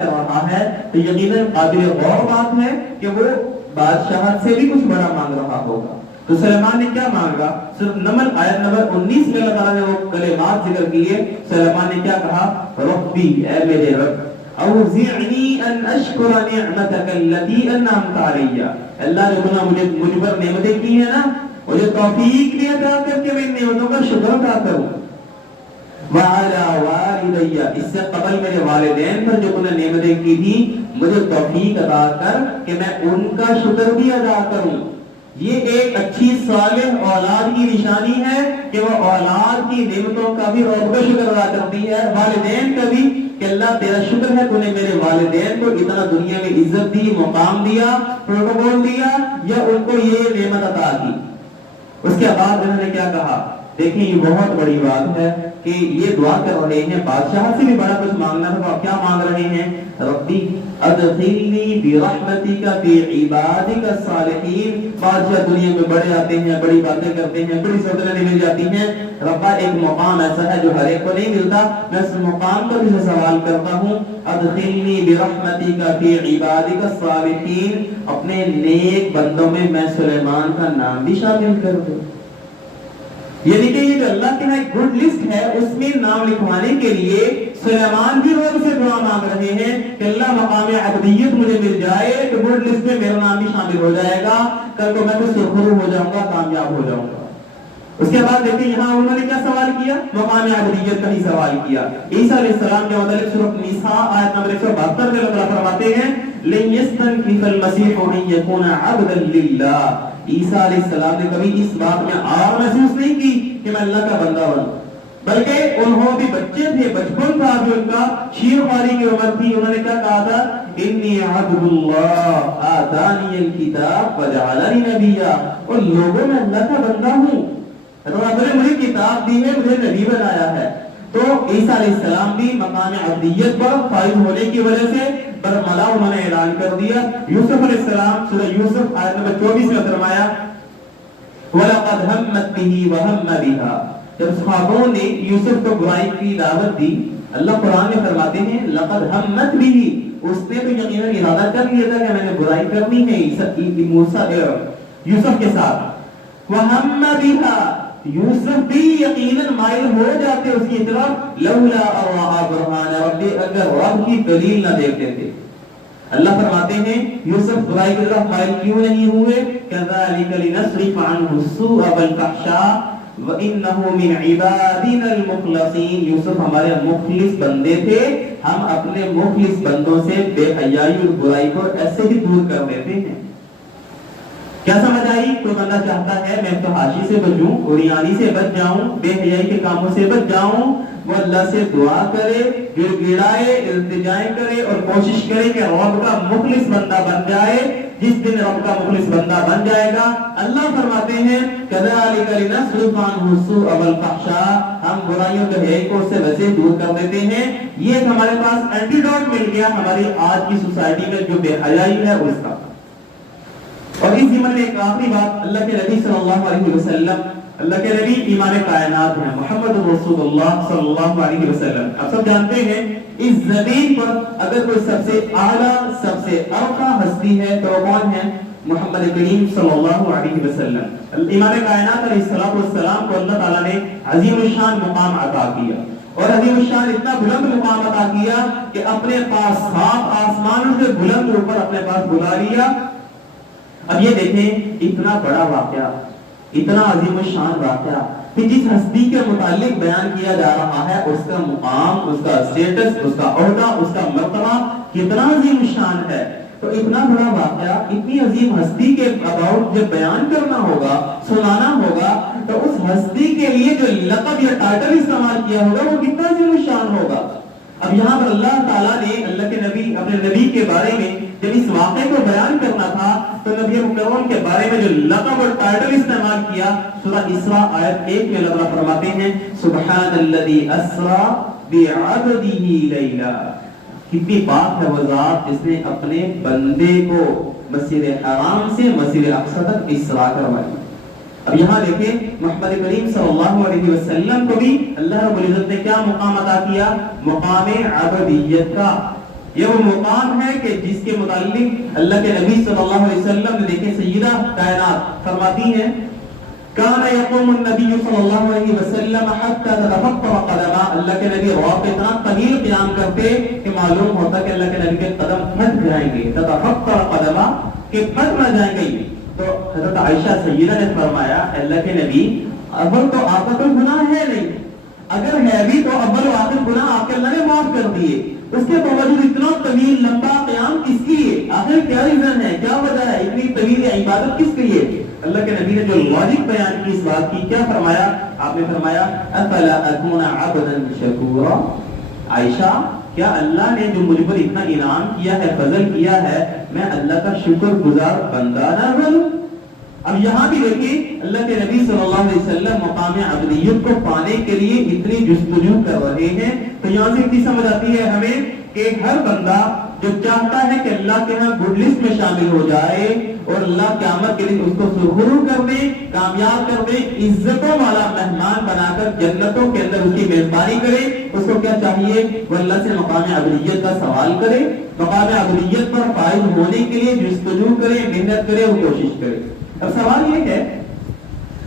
رہا ہے تو یقیناً قابل غور بات ہے کہ وہ بادشاہت سے بھی کچھ بڑا مانگ رہا ہوگا. تو سلیمان نے کیا مانگا؟ سورۃ نمل آیت نمبر 19 میں اللہ تعالیٰ نے وہ کلمات ذکر کیے. سلیمان نے کیا کہا؟ ربی، اے میرے رب، اوزعنی ان اشکر نعمتک التی انعمت علی. اللہ نے مجھ پر نعمتیں کی ہیں نا، مجھے توفیق دی عطا کر کے میں ان نعمتوں کا شکر ادا کروں. وعلی والدی، اس سے قبل میرے والدین پر جو انہیں نعمتیں کی تھی مجھے توفیق عطا کر کہ میں ان کا شکر بھی ادا کروں. یہ ایک اچھی صالح اولاد کی نشانی ہے کہ وہ اولاد کی نعمتوں کا بھی رب کا شکر ادا کرتی ہے، والدین کا بھی، کہ اللہ تیرا شکر ہے تو نے میرے والدین کو اتنا دنیا میں عزت دی، مقام دیا، پروٹوکول دیا، یا ان کو یہ نعمت عطا کی. اس کے بعد انہوں نے کیا کہا؟ دیکھیں یہ بہت بڑی بات ہے کہ یہ دعا کر رہے ہیں، بادشاہ سے بھی بڑا کچھ مانگنا تھا. تو کیا مانگ رہے ہیں؟ ربی ادخلنی برحمتک فی عبادک الصالحین. بادشاہ دنیا میں بڑے آتے ہیں، بڑی باتیں کرتے ہیں، بڑی سلطنتیں مل جاتی ہیں. ربا ایک مقام ایسا ہے جو ہر ایک کو نہیں ملتا، میں اس مقام پر بھی سوال کرتا ہوں، ادخلنی برحمتک فی عبادک الصالحین، اپنے نیک بندوں میں سلیمان کا نام بھی شامل کر دوں. یعنی کہ یہ جو اللہ کے ایک گڈ لسٹ ہے اس میں نام لکھوانے کے لیے سلیمان بھی رب سے دعا مانگ رہے ہیں کہ اللہ مقام عبدیت مجھے مل جائے تو گڈ لسٹ میں میرا نام بھی شامل ہو جائے گا، کل کو میں تو سرخرو ہو جاؤں گا، کامیاب ہو جاؤں گا. اس کے بعد دیکھیں یہاں انہوں نے کیا سوال کیا؟ مقام عبدیت کا ہی سوال کیا. عیسیٰ علیہ السلام کے متعلق سورۃ نساء آیت نمبر 172 میں اللہ تعالیٰ فرماتے ہیں لن يستنكف المسيح ان يكون عبدا لله. عیسیٰ علیہ السلام نے کبھی اس بات میں آر محسوس نہیں کی کہ میں اللہ کا بندہ بنوں، بلکہ انہوں بھی بچے تھے، بچپن تھا جو ان کا شیر خواری کی عمر تھی. انہوں نے کیا کہا تھا؟ انی عبد اللہ آتانی الکتاب وجعلنی نبیا. اور لوگوں میں اللہ کا بندہ ہوں، رب نے مجھے کتاب دی ہے، مجھے نبی بنایا ہے. تو عیسیٰ علیہ السلام بھی مقام عبدیت پر فائز ہونے کی وجہ سے برملا انہوں نے اعلان کر دیا. یوسف علیہ السلام سورہ یوسف آیت نمبر 24 میں فرمایا وَلَقَدْ هَمَّتْ بِهِ وَهَمَّ بِهَا. جب صحابوں نے یوسف کو برائی کی دعوت دی، اللہ قرآن میں فرماتے ہیں لَقَدْ هَمَّتْ بِهِ، اس نے تو یقیناً ارادہ کر لیا تھا کہ میں نے برائی کرنی ہے موسیٰ یوسف کے ساتھ. وَهَمَّ بِهَا، یوسف بھی یقیناً مائل ہو جاتے اس کی طرف لولا اروا برہان ربی، اگر رب کی دلیل نہ دیکھتے تھے. اللہ فرماتے ہیں یوسف برائی کی طرف مائل کیوں نہیں ہوئے؟ کذالک لنصرف عنہ السوء والفحشاء وانه من عبادنا المخلصین. یوسف ہمارے مخلص بندے تھے، ہم اپنے مخلص بندوں سے بے حیائی اور برائی کو ایسے ہی دور کر دیتے ہیں. کیا سمجھ آئی؟ کوئی بندہ چاہتا ہے میں فحاشی سے بچوں، اوریانی سے بچ جاؤں، بے حیائی کے کاموں سے بچ جاؤں، وہ اللہ سے دعا کرے، گڑ گڑائے، التجائے کرے اور کوشش کرے کہ رب کا مخلص بندہ بن جائے. جس دن رب کا مخلص بندہ بن جائے گا، اللہ فرماتے ہیں کذالک لنصرف عنہ السوء والفحشاء، ہم برائیوں کے حیائی کو سے ویسے دور کر دیتے ہیں. یہ ہمارے پاس اینٹی ڈوٹ مل گیا ہماری آج کی سوسائٹی میں جو بے حیائی ہے اس کا. اور اس ضمن میں ایک آخری بات، اللہ کے نبی صلی اللہ علیہ وسلم، اللہ کے نبی ایمان کائنات ہیں، محمد رسول اللہ صلی اللہ علیہ وسلم. آپ سب جانتے ہیں اس زمین پر اگر کوئی سب سے اعلیٰ، سب سے ارقی ہستی ہے تو کون ہے؟ محمد کریم صلی اللہ علیہ وسلم. ایمان کائنات علیہ السلام کو اللہ تعالیٰ نے عظیم الشان مقام عطا کیا، اور عظیم الشان اتنا بلند مقام عطا کیا کہ اپنے پاس سات آسمانوں سے بلند اوپر اپنے پاس بلا لیا. اب یہ دیکھیں اتنا بڑا واقعہ، اتنا عظیم الشان واقعہ کہ جس ہستی کے متعلق بیان کیا جا رہا ہے اس کا مقام، اس کا اسٹیٹس، اس کا عہدہ، اس کا مرتبہ کتنا عظیم الشان ہے. تو اتنا بڑا واقعہ، اتنی عظیم ہستی کے اباؤٹ جب بیان کرنا ہوگا، سنانا ہوگا، تو اس ہستی کے لیے جو لقب یا ٹائٹل استعمال کیا ہوگا وہ کتنا عظیم الشان ہوگا. اب یہاں پر اللہ تعالیٰ نے اللہ کے نبی، اپنے نبی کے بارے میں جب اس واقعے کو بیان کرنا تھا تو نبی مکرم کے بارے میں جو لقب اور ٹائٹل استعمال کیا، سورہ اسراء آیت 1 میں اللہ فرماتے ہیں سبحان الذی اسرا بعبدہ لیلا. کتنی پاک ہے وہ ذات جس نے اپنے بندے کو مسجد حرام سے مسجد اقصی تک اسراء کروائی. اب یہاں دیکھیں محمد کریم صلی اللہ علیہ وسلم کو بھی اللہ رب العزت نے کیا مقام عطا کیا؟ مقام عبدیت کا. یہ وہ مقام ہے کہ جس کے متعلق اللہ کے نبی صلی اللہ علیہ وسلم نے دیکھیں سیدہ کائنات فرماتی ہیں کان یقوم النبی صلی اللہ علیہ وسلم حتی تتفطر قدما، اللہ کے نبی رات اتنا طویل قیام کرتے کہ معلوم ہوتا کہ اللہ کے نبی کے قدم پھٹ جائیں گے، تتفطر قدما کہ پھٹ نہ جائیں گے۔ تو حضرت عائشہ سیدہ نے فرمایا اللہ کے نبی اول تو آپ کا کوئی گناہ ہے نہیں، اگر ہے بھی تو اول و آخر گناہ آپ کے اللہ نے معاف کر دیے، اس کے باوجود اتنا طویل لمبا قیام کس لیے؟ آخر کیا ریزن ہے، کیا وجہ ہے اتنی طویل عبادت کس لیے؟ اللہ کے نبی نے جو لاجک بیان کی اس بات کی، کیا فرمایا؟ آپ نے فرمایا افلا اکون عبدا شکورا، عائشہ کیا اللہ نے جو مجھ پر اتنا انعام کیا ہے، فضل کیا ہے، میں اللہ کا شکر گزار بندہ نہ بنوں؟ اب یہاں بھی دیکھیں اللہ کے نبی صلی اللہ علیہ وسلم مقام عبدیت کو پانے کے لیے اتنی جستجو کر رہے ہیں، تو یہاں سے اتنی سمجھ آتی ہے ہمیں کہ ہر بندہ جو چاہتا ہے کہ اللہ کے ہاں گڈ لسٹ میں شامل ہو جائے اور اللہ قیامت کے دن اس کو سرخرو کر دے، کامیاب کر دے، عزتوں والا مہمان بنا کر جنتوں کے اندر اس کی میزبانی کرے، اس کو کیا چاہیے؟ وہ اللہ سے مقام عبدیت کا سوال کرے، مقام عبدیت پر فائز ہونے کے لیے جستجو کرے، محنت کرے اور کوشش کرے۔ اب سوال یہ ہے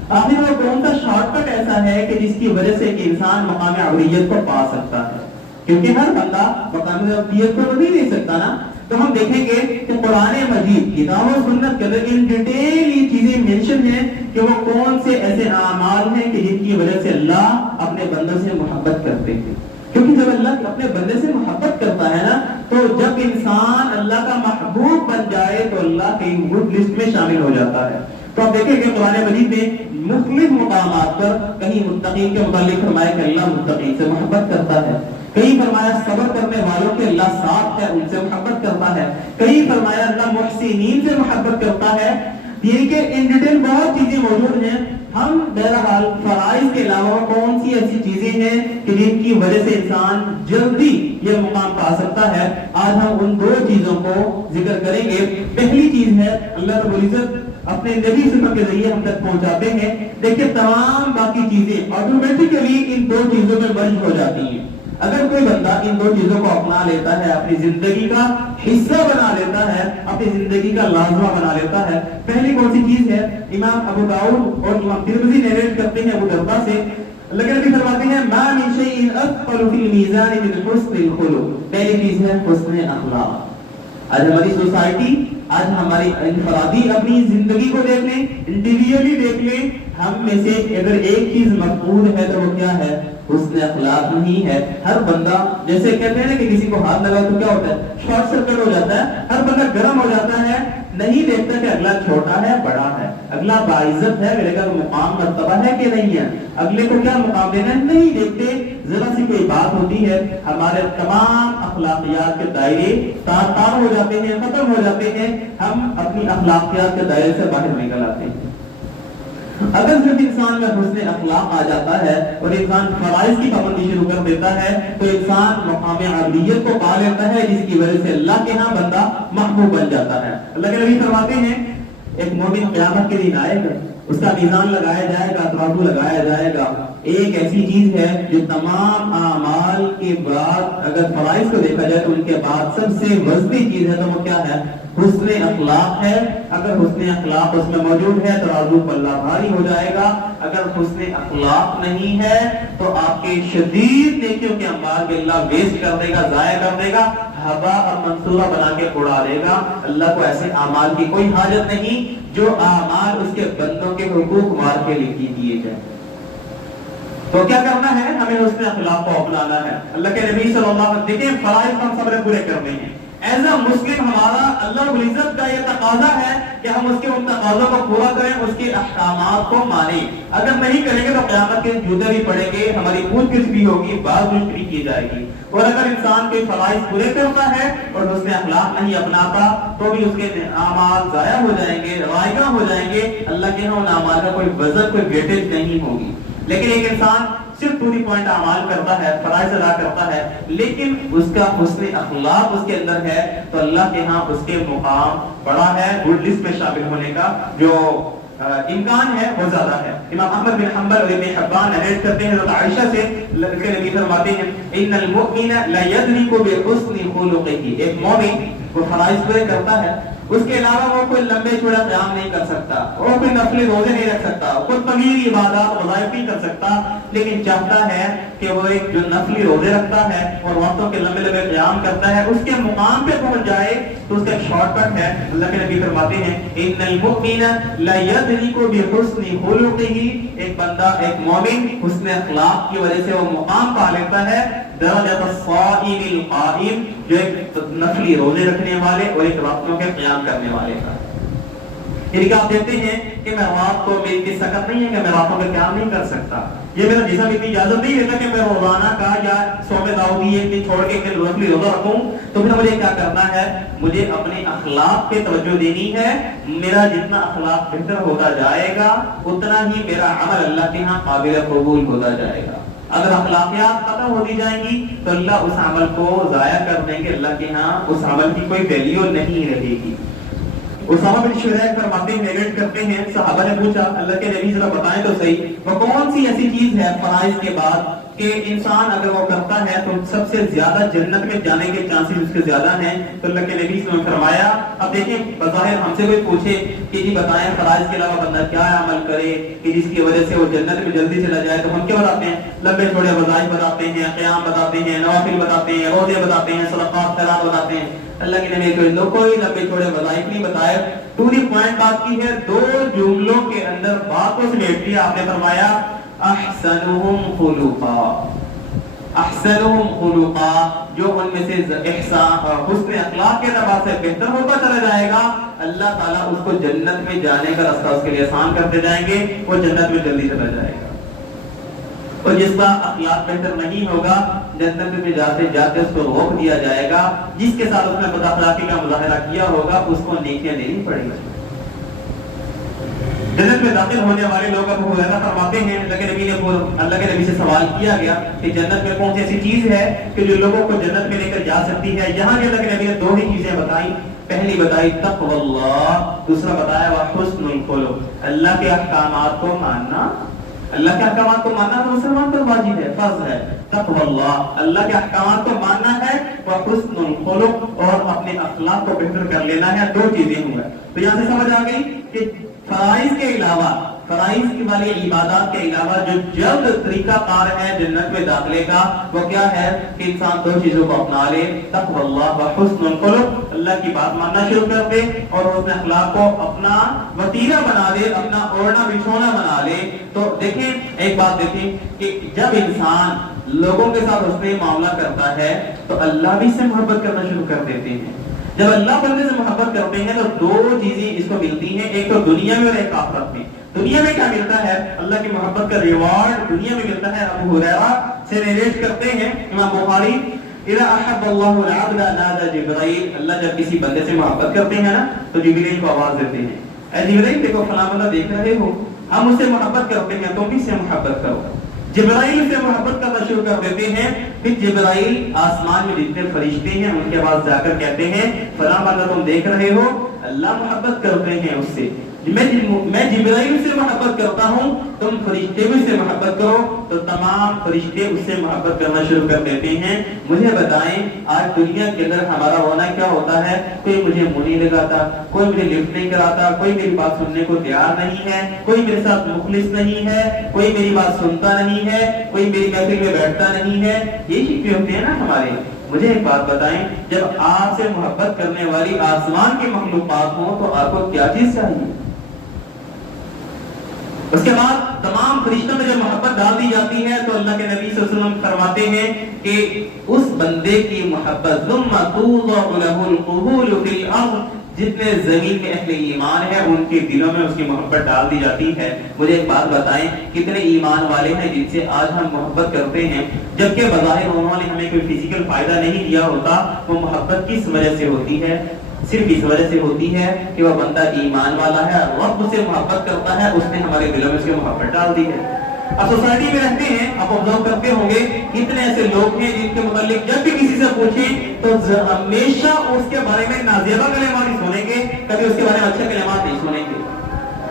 آخر وہ کون سا شارٹ کٹ ایسا ہے کہ جس کی وجہ سے ایک انسان مقام عبدیت کو پا سکتا ہے؟ کیونکہ ہر بندہ مقام عبدیت کو نہیں لے سکتا نا۔ تو ہم دیکھیں گے کہ قرآن مجید کتاب و سنت کے اندر ان ڈیٹیل یہ چیزیں مینشن ہیں کہ وہ کون سے ایسے اعمال ہیں کہ جن کی وجہ سے اللہ اپنے بندوں سے محبت کرتے ہیں۔ کیونکہ جب اللہ اپنے بندے سے محبت کرتا ہے نا، تو جب انسان اللہ کا محبوب بن جائے تو اللہ کی گڈ لسٹ میں شامل ہو جاتا ہے۔ تو آپ دیکھیں کہ قرآن مجید میں مختلف مقامات پر کہیں متقین کے متعلق فرمایا کہ اللہ متقین سے محبت کرتا ہے، کہیں فرمایا صبر کرنے والوں کے اللہ ساتھ ہے، ان سے محبت کرتا ہے، کہیں فرمایا اللہ محسنین سے محبت کرتا ہے۔ یہ کہ ان ڈیٹیل بہت چیزیں موجود ہیں۔ ہم بہرحال فرائض کے علاوہ کون سی ایسی چیزیں ہیں کہ جن کی وجہ سے انسان جلدی یہ مقام پا سکتا ہے، آج ہم ان دو چیزوں کو ذکر کریں گے۔ پہلی چیز ہے اللہ رب العزت اپنے نبی صلی اللہ علیہ وسلم کے ذریعے ہم تک پہنچاتے ہیں۔ دیکھیں تمام باقی چیزیں آٹومیٹکلی ان دو چیزوں میں مرج ہو جاتی ہیں۔ اگر کوئی بندہ ان دو چیزوں کو اپنا لیتا ہے، اپنی زندگی کا حصہ بنا لیتا ہے، اپنی زندگی کا لازمہ بنا لیتا ہے، پہلی کون سی چیز ہے؟ امام ابو داؤد اور امام ترمذی نیریٹ کرتے ہیں ابو درداء سے، اللہ کے نبی فرماتے ہیں ما من شیء اثقل فی المیزان من حسن الخلق، پہلی چیز ہے حسن اخلاق۔ آج ہماری سوسائٹی، آج ہماری انفرادی اپنی زندگی کو دیکھ لیں، انڈیویجولی دیکھ لیں، ہم میں سے اگر ایک چیز مفقود ہے تو وہ کیا ہے؟ حسن اخلاق نہیں ہے۔ ہر بندہ جیسے کہتے ہیں کہ کسی کو ہاتھ لگا تو کیا ہوتا ہے؟ شارٹ سرکٹ ہو جاتا ہے، ہر بندہ گرم ہو جاتا ہے، نہیں دیکھتا کہ اگلا چھوٹا ہے بڑا ہے، اگلا باعزت ہے، میرے کا مقام مرتبہ ہے کہ نہیں ہے، اگلے کو کیا مقام دینا ہے، نہیں دیکھتے۔ ذرا سی کوئی بات ہوتی ہے ہمارے تمام اخلاقیات کے دائرے تار ہو جاتے ہیں، ختم ہو جاتے ہیں، ہم اپنی اخلاقیات کے دائرے سے باہر نکل آتے ہیں۔ اگر صرف انسان میں حسن اخلاق آ جاتا ہے اور انسان فرائض کی پابندی شروع کر دیتا ہے تو انسان مقام عبدیت کو پا لیتا ہے، جس کی وجہ سے اللہ کے ہاں بندہ محبوب بن جاتا ہے۔ اللہ کے نبی فرماتے ہیں ایک مومن قیامت کے دن آئے گا، اس کا میزان لگایا جائے گا، ترازو لگایا جائے گا، ایک ایسی چیز ہے جو تمام اعمال کے بعد اگر فرائض کو دیکھا جائے تو ان کے بعد سب سے وزنی چیز ہے تو وہ کیا ہے؟ حسن اخلاق ہے۔ اگر حسن اخلاق اس میں موجود ہے تو ترازو پلہ بھاری ہو جائے گا، اگر حسن اخلاق نہیں ہے تو آپ کے شدید نیکیوں کے انبار کے اللہ ویسٹ کر دے گا، ضائع کر دے گا، ہوا اور منصورہ بنا کے اڑا دے گا۔ اللہ کو ایسے اعمال کی کوئی حاجت نہیں جو اعمال اس کے بندوں کے حقوق مار کے لکھ دیے جائیں۔ تو کیا کرنا ہے؟ ہمیں حسن اخلاق کو اپنانا ہے۔ اللہ کے نبی صلی اللہ علیہ وسلم دیکھیں فرائض ہم سب نے پورے کرنے ہیں۔ ایز اے مسلم ہمارا اللہ رب العزت کا یہ تقاضا ہے کہ ہم اس کے ان تقاضوں کو پورا کریں، اس کے احکامات کو مانیں۔ اگر نہیں کریں گے تو قیامت کے جوتے بھی پڑیں گے، ہماری پوچھ گچھ بھی ہوگی، بات چیت بھی کی جائے گی۔ اور اگر انسان کے فرائض پورے کرتا ہے اور حسن اخلاق نہیں اپناتا تو بھی اس کے اعمال ضائع ہو جائیں گے، رائگاں ہو جائیں گے، اللہ کے ہاں ان اعمال کا کوئی وزن، کوئی ویٹیج نہیں ہوگی۔ لیکن ایک انسان صرف 2 پوائنٹ اعمال کرتا ہے، فرائض ادا کرتا ہے، لیکن اس کا حسن اخلاق اس کے اندر ہے تو اللہ کے ہاں اس کے مقام بڑا ہے، گڈ لسٹ میں شامل ہونے کا۔ جو امکان ہے وہ زیادہ ہے. امام احمد بن حنبل اور ابن حبان نریٹ کرتے ہیں حضرت عائشہ سے کہ نبی فرماتے ہیں ان المؤمن لا يدرك بحسن خلقه، ایک مومن وہ فرائض پورے کرتا ہے اس کے علاوہ وہ کوئی لمبے چوڑا قیام نہیں کر سکتا، وہ کوئی نفلی روزے نہیں رکھ سکتا، کوئی طویل عبادات وظائف نہیں کر سکتا، لیکن چاہتا ہے کہ وہ ایک جو نفلی روزے رکھتا ہے اور وقتوں کے لمبے لمبے قیام کرتا ہے اس کے مقام پہ پہنچ جائے تو اس کا ایک شارٹ کٹ ہے. اللہ کے نبی فرماتے ہیں ان المؤمن لا يدرك بحسن خلقه، ایک بندہ ایک مومن حسن اخلاق کی وجہ سے وہ مقام پا لیتا ہے درجۃ الصائم القائم، جو ایک نفلی روزے رکھنے والے اور ایک وقتوں کے قیام کرنے والے کا. یعنی کہ آپ دیکھتے ہیں کہ میں رات کو میری کی سکت نہیں ہے کہ میں راتوں میں قیام نہیں کر سکتا، یہ میرا جسم اتنی اجازت نہیں دیتا کہ میں روزانہ کا یا صوم داؤدی ایک دن چھوڑ کے ایک نفلی روزہ رکھوں. تو پھر مجھے کیا کرنا ہے، مجھے اپنے اخلاق پہ توجہ دینی ہے. میرا جتنا اخلاق بہتر ہوتا جائے گا اتنا ہی میرا عمل اللہ کے ہاں قابل قبول ہوتا جائے گا. اگر اخلاقیات ختم ہوتی جائیں گی تو اللہ اس عمل کو ضائع کر دیں گے، اللہ کے ہاں اس عمل کی کوئی ویلیو نہیں رہے گی. اسامہ بن شریح فرماتے ہیں نیریٹ کرتے ہیں صحابہ نے پوچھا اللہ کے نبی ذرا بتائیں تو صحیح وہ کون سی ایسی چیز ہے فرائض کے بعد کہ انسان اگر وہ کرتا ہے تو سب سے زیادہ جنت میں جانے کے چانسز اس کے زیادہ ہیں. تو اللہ کے نبی نے فرمایا اب دیکھیں بظاہر ہم سے کوئی پوچھے کہ جی بتائیں فرائض کے علاوہ بندہ کیا عمل کرے کہ جس کی وجہ سے وہ جنت میں جلدی چلا جائے، تو ہم کیا بتاتے ہیں، لمبے چھوڑے وظائف بتاتے ہیں، قیام بتاتے ہیں، نوافل بتاتے ہیں، روزے بتاتے ہیں، صدقات خیرات بتاتے ہیں. اللہ کے نبی نے کوئی لمبے چھوڑے وظائف نہیں بتائے، پوری پوائنٹ بات کی ہے، دو جملوں کے اندر بات کو سمیٹ دیا. آپ نے فرمایا احسنہم خلقا، احسنہم خلقا، جو ان میں سے احسان حسن اخلاق کے اعتبار سے بہتر ہوتا چلا جائے گا اللہ تعالیٰ اس کو جنت میں جانے کا راستہ اس کے لیے آسان کرتے جائیں گے، وہ جنت میں جلدی چلا جائے گا. اور جس کا اخلاق بہتر نہیں ہوگا جنت میں جاتے جاتے اس کو روک دیا جائے گا، جس کے ساتھ اس نے بد اخلاقی کا مظاہرہ کیا ہوگا اس کو نیکیاں دینی پڑے گی. جنت میں داخل ہونے والے لوگ ابو ہریرہ فرماتے ہیں اللہ کے نبی سے سوال کیا گیا کہ جنت میں کون سی ایسی چیز ہے کہ جو لوگوں کو جنت میں لے کر جا سکتی ہے. یہاں کے اللہ کے نبی نے دو ہی چیزیں بتائیں، پہلی بتائی تقوی اللہ، دوسرا بتایا وحسن الخلق، اللہ کے احکامات کو ماننا. اللہ کے احکامات کو ماننا تو مسلمان پر واجب ہے، فرض ہے. تقوی اللہ، اللہ کے احکامات کو ماننا ہے، وحسن الخلق، اور اپنے اخلاق کو بہتر کر لینا ہے. دو چیزیں ہوئے. تو یہاں سے سمجھ آ گئی کہ فرائض کے علاوہ، فرائض کی والی عبادات کے علاوہ جو جلد طریقہ کار ہے جنت میں داخلے کا وہ کیا ہے کہ انسان دو چیزوں کو اپنا لے، تقوی اللہ و حسن الخلق، اللہ کی بات ماننا شروع کر دے اور اس اخلاق کو اپنا وتیرہ بنا دے، اپنا اوڑھنا بچھونا بنا لے. تو دیکھیں ایک بات دیکھیں کہ جب انسان لوگوں کے ساتھ اس میں معاملہ کرتا ہے تو اللہ بھی اس سے محبت کرنا شروع کر دیتے ہیں. جب اللہ بندے سے محبت کرتے ہیں تو دو چیزیں اس کو ملتی ہیں، ایک تو دنیا میں اور ایک آخرت میں. دنیا میں کیا ملتا ہے، اللہ کی محبت کا ریوارڈ دنیا میں ملتا ہے. ابو ہریرہ سے نریٹ کرتے ہیں امام بخاری اذا احب اللہ العبد نادى جبرائیل، اللہ جب کسی بندے سے محبت کرتے ہیں نا تو جبرائیل کو آواز دیتے ہیں، اے جبرائیل دیکھو فلاں بندہ دیکھ رہے ہو، ہم اس سے محبت کرتے ہیں تم بھی اس سے محبت کرو. جبرائیل سے محبت کرنا شروع کر دیتے ہیں. پھر جبرائیل آسمان میں جتنے فرشتے ہیں ان کے پاس جا کر کہتے ہیں فلاں بندہ تم دیکھ رہے ہو، اللہ محبت کرتے ہیں اس سے، میں جبرائیل سے محبت کرتا ہوں، تم فرشتے بھی سے محبت کرو. تو تمام فرشتے اس سے محبت کرنا شروع کر دیتے ہیں. مجھے بتائیں آج دنیا کے اندر ہمارا ہونا کیا ہوتا ہے، کوئی مجھے منہ نہیں لگاتا، کوئی مجھے لفٹ نہیں کراتا، کوئی میری بات سننے کو تیار نہیں ہے، کوئی میرے ساتھ مخلص نہیں ہے، کوئی میری بات سنتا نہیں ہے، کوئی میری محفل میں بیٹھتا نہیں ہے. یہ شکوے ہوتے ہیں نا ہمارے. مجھے ایک بات بتائیں، جب آپ سے محبت کرنے والی آسمان کی مخلوقات ہوں تو آپ کو کیا چیز چاہیے؟ اس کے بعد تمام فرشتوں میں جب محبت ڈال دی جاتی ہے تو اللہ کے نبی صلی اللہ علیہ وسلم فرماتے ہیں کہ اس بندے کی محبت ثم توضع له القبول في الارض، جتنے زمین کے اہل ایمان ہیں ان کے دلوں میں اس کی محبت ڈال دی جاتی ہے. مجھے ایک بات بتائیں کتنے ایمان والے ہیں جن سے آج ہم محبت کرتے ہیں جبکہ بظاہر انہوں نے ہمیں کوئی فزیکل فائدہ نہیں دیا ہوتا. وہ محبت کس وجہ سے ہوتی ہے؟ صرف اس وجہ سے ہوتی ہے کہ وہ بندہ ایمان والا ہے، رب سے محبت کرتا ہے، اس نے ہمارے دلوں میں اس کی محبت ڈال دی ہے. اب سوسائٹی میں رہتے ہیں، آپ آبزرو کرتے ہوں گے کتنے ایسے لوگ ہیں جن کے متعلق جب بھی کسی سے پوچھیں تو ہمیشہ اس کے بارے میں نازیبہ کلمات ہی سنیں گے، کبھی اس کے بارے میں اچھے کلمات نہیں سنیں گے.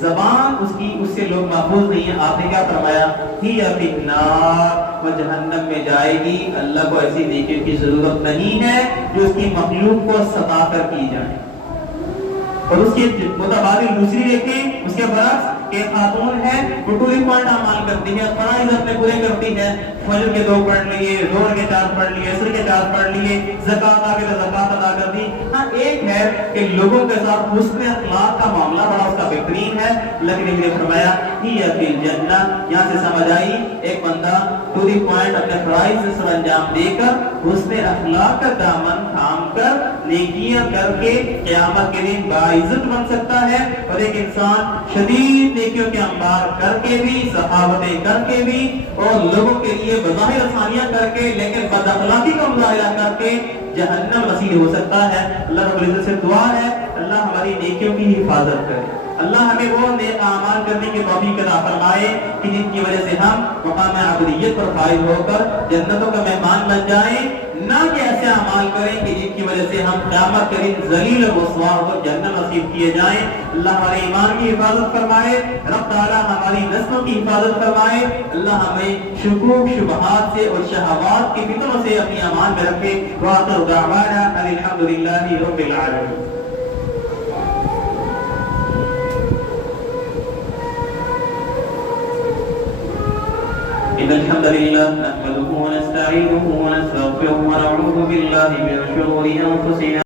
زبان اس سے لوگ محفوظ نہیں ہیں. آپ نے کیا فرمایا؟ ہی فی النار، وہ جہنم میں جائے گی. اللہ کو ایسی نیکیوں کی ضرورت نہیں ہے جو اس کی مخلوق کو ستا کر کی جائے. اور اس کی متبادل دوسری دیکھیں، اس کے برعکس کہ خاتون ہے وہ ٹو پوائنٹ اعمال کرتی ہے، فرائض اپنے پورے کرتی ہے، فجر کے 2 پڑھ لیے، ظہر کے 4 پڑھ لیے، عصر کے 4 پڑھ لیے، زکات آ گئی تو زکات ادا کر دی. ہاں ایک ہے کہ لوگوں کے ساتھ حسن اخلاق کا معاملہ بڑا اس کا بہترین ہے. لیکن انہوں نے فرمایا ہی فی الجنہ. یہاں سے سمجھ آئی ایک بندہ ٹو دی پوائنٹ اپنے فرائض سے سر انجام دے کر حسن اخلاق کا دامن تھام کر نیکیاں کر کے قیامت کے دن باعزت بن سکتا ہے. اور ایک انسان شدید نیکیوں کے انبار کر کے بھی، سخاوتیں کر کے بھی، اور لوگوں کے لیے بظاہر آسانیاں کر کے لیکن بد اخلاقی کا مظاہرہ کر کے جہنم وسیع ہو سکتا ہے. اللہ رب العزت سے دعا ہے اللہ ہماری نیکیوں کی حفاظت کرے. اللہ ہمیں وہ نیک اعمال کرنے کی توفیق عطا فرمائے کہ جن کی وجہ سے ہم مقام عبودیت پر فائز ہو کر جنتوں کا مہمان بن جائیں، نہ کہ ایسے اعمال کریں کہ جن کی وجہ سے ہم قیامت کے دن ذلیل اور رسوا ہو کر جہنم نصیب کیے جائیں. اللہ ہمارے ایمان کی حفاظت فرمائے، رب تعالی ہماری نسلوں کی حفاظت فرمائے. اللہ ہمیں شکوک شبہات سے اور شہوات کی فتنوں سے اپنی امان میں رکھے. وآخر دعوانا ان الحمد للہ رب العالمین. إن الحمد لله نحمده ونستعينه ونستغفره ونعوذ بالله من شرور أنفسنا